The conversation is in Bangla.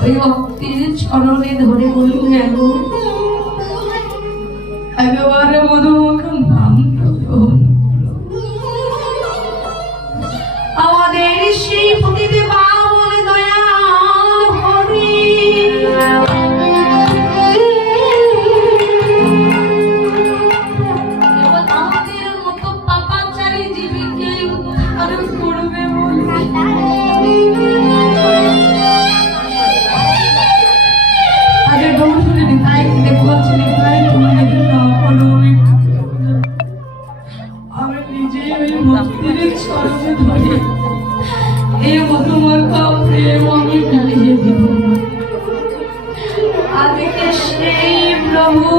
ওই ভক্তির চরণে ধরে বলবে একেবারে মধুমুখ নাম আমাদের সেই পতিতে পাবন দয়াল হরি কেবল আমাদের মতো পাপাচারী জীবীকে উদ্ধার করবে বলে আগে গৌরী তাই দেখছি তাই আমি নিজেই ওই ভক্তির চরণে ধরে এই মধুমাখা প্রেম আমি বিলিয়ে দিব আজকে সেই প্রভু